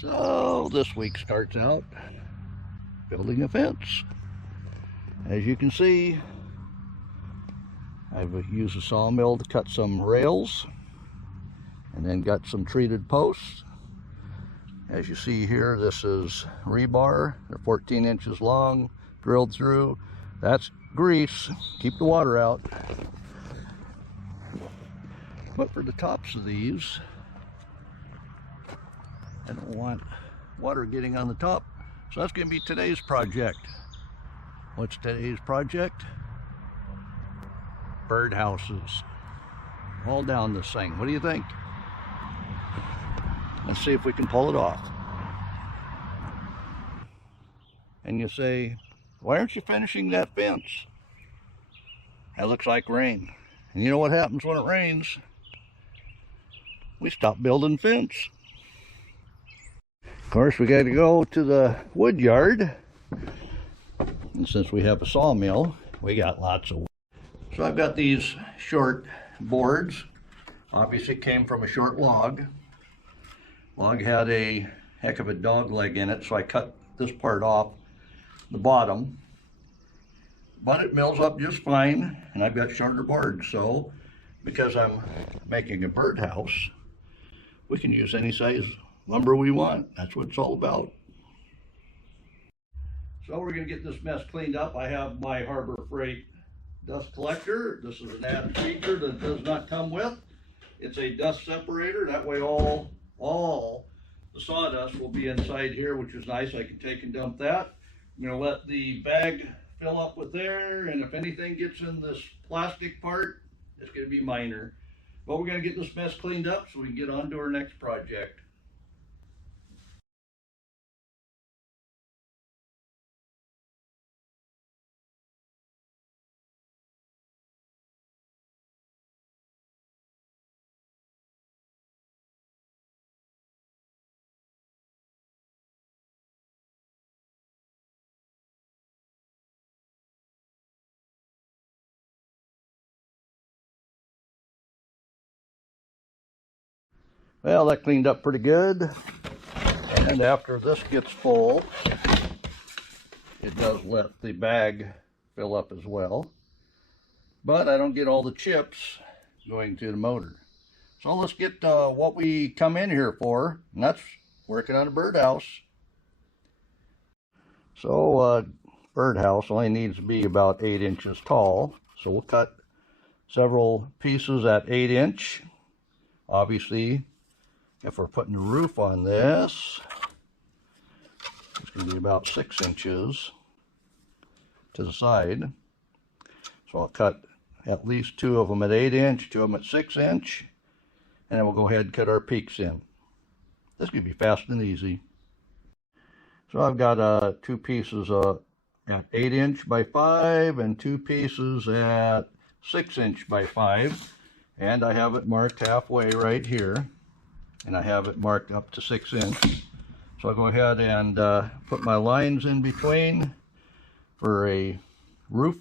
So this week starts out building a fence. As you can see, I've used a sawmill to cut some rails and then got some treated posts. As you see here, this is rebar. They're 14 inches long, drilled through. That's grease, keep the water out. But for the tops of these, I don't want water getting on the top. So that's going to be today's project. What's today's project? Bird houses. All down this thing. What do you think? Let's see if we can pull it off. And you say, why aren't you finishing that fence? That looks like rain. And you know what happens when it rains? We stop building fence. Of course, we got to go to the wood yard. And since we have a sawmill, we got lots of wood. So I've got these short boards. Obviously it came from a short log. Log had a heck of a dog leg in it, so I cut this part off the bottom. But it mills up just fine, and I've got shorter boards. So because I'm making a birdhouse, we can use any size lumber we want. That's what it's all about. So we're going to get this mess cleaned up. I have my Harbor Freight dust collector. This is an added feature that does not come with. It's a dust separator. That way all the sawdust will be inside here, which is nice. I can take and dump that. I'm going to let the bag fill up with air, and if anything gets in this plastic part, it's going to be minor. But we're going to get this mess cleaned up so we can get on to our next project. Well, that cleaned up pretty good. And after this gets full, it does let the bag fill up as well. But I don't get all the chips going to the motor. So let's get what we come in here for, and that's working on a birdhouse. So birdhouse only needs to be about 8 inches tall. So we'll cut several pieces at 8 inch. Obviously, if we're putting a roof on this, it's going to be about 6 inches to the side. So I'll cut at least 2 of them at 8 inch, 2 of them at 6 inch, and then we'll go ahead and cut our peaks in. This is going to be fast and easy. So I've got 2 pieces at 8 inch by 5 and 2 pieces at 6 inch by 5, and I have it marked halfway right here. And I have it marked up to 6 inch. So I'll go ahead and put my lines in between for a roof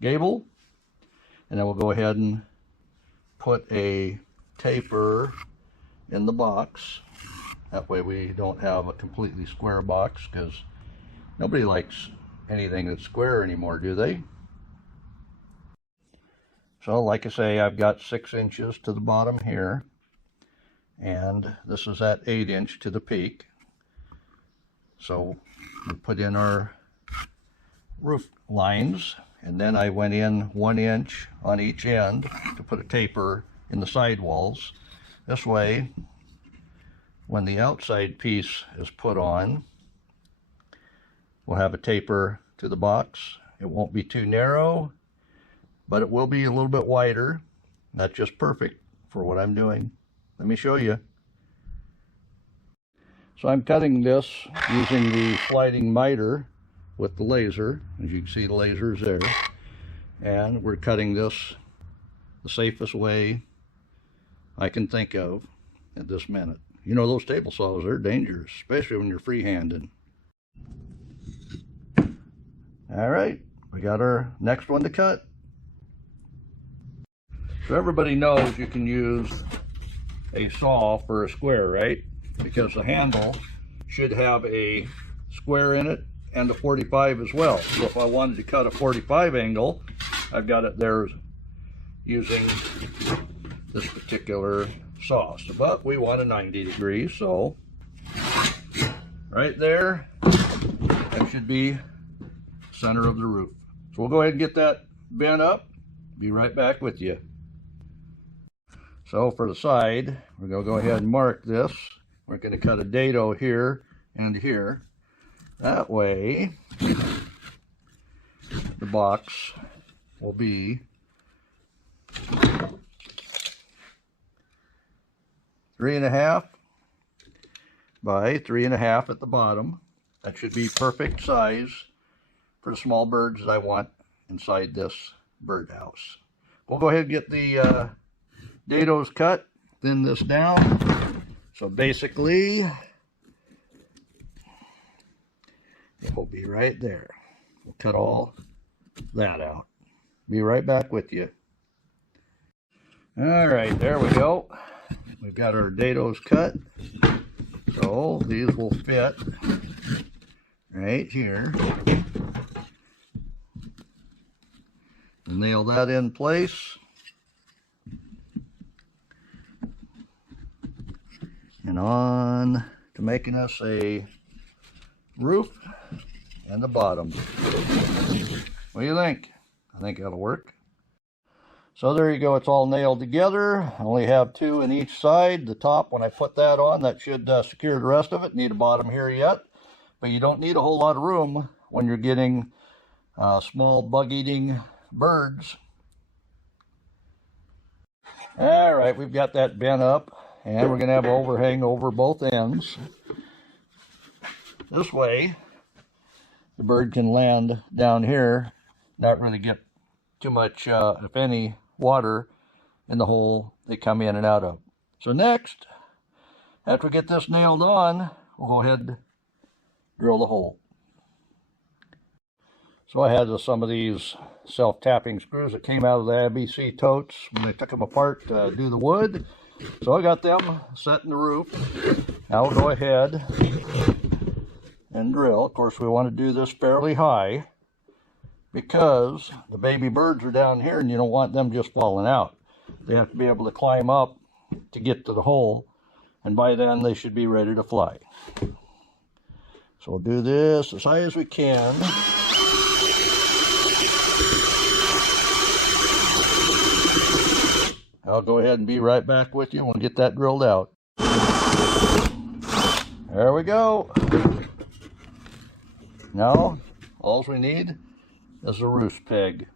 gable. And then we'll go ahead and put a taper in the box. That way we don't have a completely square box, because nobody likes anything that's square anymore, do they? So like I say, I've got 6 inches to the bottom here. And this is at 8 inch to the peak. So we put in our roof lines, and then I went in 1 inch on each end to put a taper in the side walls. This way, when the outside piece is put on, we'll have a taper to the box. It won't be too narrow, but it will be a little bit wider. That's just perfect for what I'm doing. Let me show you. So I'm cutting this using the sliding miter with the laser. As you can see, the laser is there. And we're cutting this the safest way I can think of at this minute. You know, those table saws are dangerous, especially when you're freehanding. All right, we got our next one to cut. So everybody knows you can use a saw for a square, right? because the handle should have a square in it and a 45 as well. So if I wanted to cut a 45 angle, I've got it there using this particular saw. But we want a 90 degrees, so right there, that should be center of the roof. So we'll go ahead and get that bent up. Be right back with you. So for the side, we're going to go ahead and mark this. We're going to cut a dado here and here. That way, the box will be 3.5 by 3.5 at the bottom. That should be perfect size for the small birds that I want inside this birdhouse. We'll go ahead and get the dados cut, thin this down. So basically, it will be right there. We'll cut all that out. Be right back with you. All right, there we go. We've got our dados cut. So these will fit right here. Nail that in place. And on to making us a roof and the bottom. What do you think? I think that'll work. So there you go, it's all nailed together. I only have 2 in each side. The top, when I put that on, that should secure the rest of it. Need a bottom here yet, but you don't need a whole lot of room when you're getting small bug-eating birds. All right, we've got that bent up, and we're going to have an overhang over both ends. This way, the bird can land down here, not really get too much, if any, water in the hole they come in and out of. So next, after we get this nailed on, we'll go ahead and drill the hole. So I had some of these self-tapping screws that came out of the ABC totes when they took them apart to do the wood. So I got them set in the roof. Now we'll go ahead and drill. Of course, we want to do this fairly high because the baby birds are down here and you don't want them just falling out. They have to be able to climb up to get to the hole, and by then they should be ready to fly. So we'll do this as high as we can. I'll go ahead and be right back with you and we'll get that drilled out. There we go. Now, all we need is a roost peg.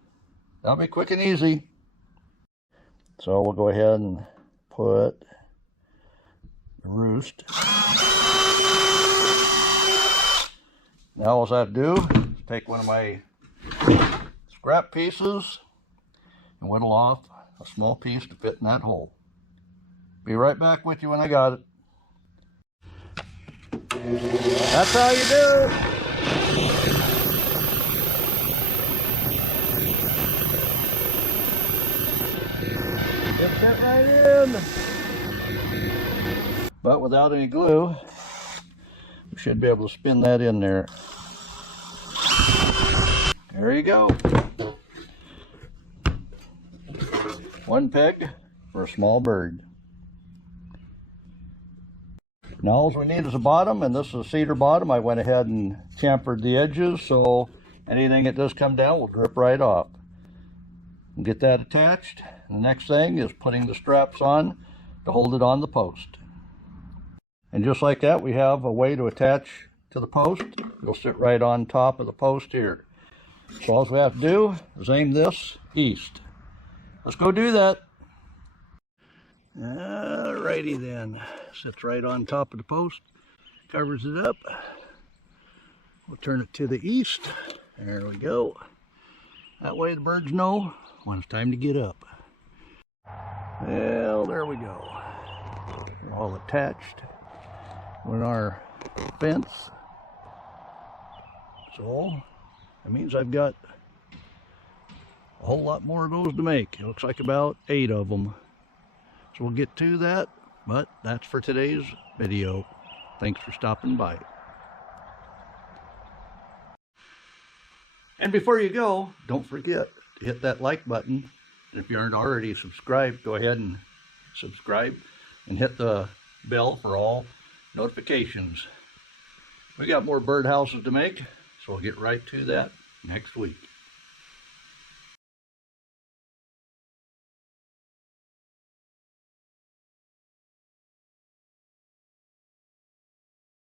That'll be quick and easy. So we'll go ahead and put the roost. Now all I have to do is take one of my scrap pieces and whittle off a small piece to fit in that hole. Be right back with you when I got it. That's how you do it. Just fit right in. But without any glue, we should be able to spin that in there. There you go. One peg for a small bird. Now all we need is a bottom, and this is a cedar bottom. I went ahead and chamfered the edges so anything that does come down will drip right off. We'll get that attached. The next thing is putting the straps on to hold it on the post. And just like that, we have a way to attach to the post. It'll sit right on top of the post here. So all we have to do is aim this east. Let's go do that. Alrighty then. Sits right on top of the post. Covers it up. We'll turn it to the east. There we go. That way the birds know when it's time to get up. Well, there we go. We're all attached with our fence. So that means I've got a whole lot more of those to make. It looks like about 8 of them. So we'll get to that, but that's for today's video. Thanks for stopping by. And before you go, don't forget to hit that like button. And if you aren't already subscribed, go ahead and subscribe and hit the bell for all notifications. We got more birdhouses to make, so we'll get right to that next week.